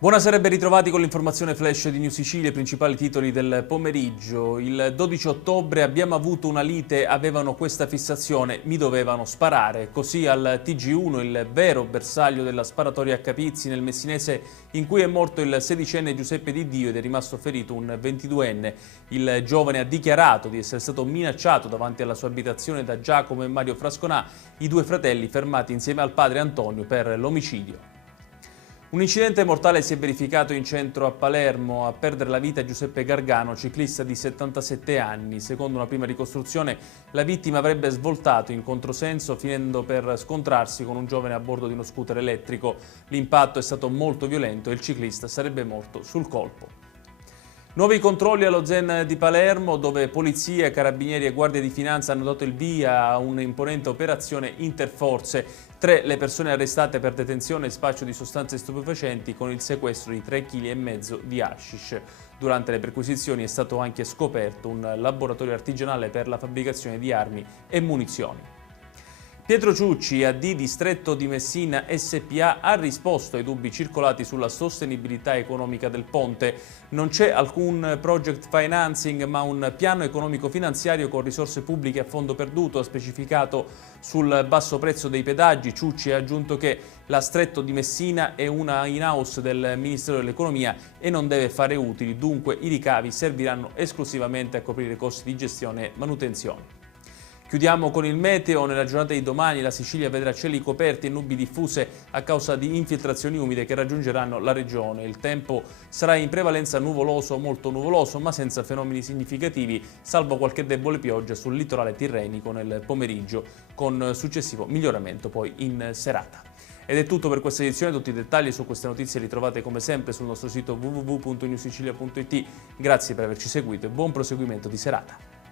Buonasera e ben ritrovati con l'informazione flash di New Sicilia, i principali titoli del pomeriggio. Il 12 ottobre abbiamo avuto una lite, avevano questa fissazione, mi dovevano sparare. Così al TG1, il vero bersaglio della sparatoria a Capizzi nel Messinese, in cui è morto il 16enne Giuseppe Di Dio ed è rimasto ferito un 22enne. Il giovane ha dichiarato di essere stato minacciato davanti alla sua abitazione da Giacomo e Mario Frasconà, i due fratelli fermati insieme al padre Antonio per l'omicidio. Un incidente mortale si è verificato in centro a Palermo. A perdere la vita Giuseppe Gargano, ciclista di 77 anni. Secondo una prima ricostruzione, la vittima avrebbe svoltato in controsenso finendo per scontrarsi con un giovane a bordo di uno scooter elettrico. L'impatto è stato molto violento e il ciclista sarebbe morto sul colpo. Nuovi controlli allo Zen di Palermo, dove polizia, carabinieri e guardie di finanza hanno dato il via a un'imponente operazione interforze. 3 le persone arrestate per detenzione e spaccio di sostanze stupefacenti con il sequestro di 3,5 kg di hashish. Durante le perquisizioni è stato anche scoperto un laboratorio artigianale per la fabbricazione di armi e munizioni. Pietro Ciucci, AD Distretto di Messina SPA, ha risposto ai dubbi circolati sulla sostenibilità economica del ponte. Non c'è alcun project financing, ma un piano economico-finanziario con risorse pubbliche a fondo perduto, ha specificato. Sul basso prezzo dei pedaggi, Ciucci ha aggiunto che la Stretto di Messina è una in-house del Ministero dell'Economia e non deve fare utili, dunque i ricavi serviranno esclusivamente a coprire i costi di gestione e manutenzione. Chiudiamo con il meteo. Nella giornata di domani la Sicilia vedrà cieli coperti e nubi diffuse a causa di infiltrazioni umide che raggiungeranno la regione. Il tempo sarà in prevalenza nuvoloso o molto nuvoloso, ma senza fenomeni significativi, salvo qualche debole pioggia sul litorale tirrenico nel pomeriggio, con successivo miglioramento poi in serata. Ed è tutto per questa edizione. Tutti i dettagli su queste notizie li trovate come sempre sul nostro sito www.newsicilia.it. Grazie per averci seguito e buon proseguimento di serata.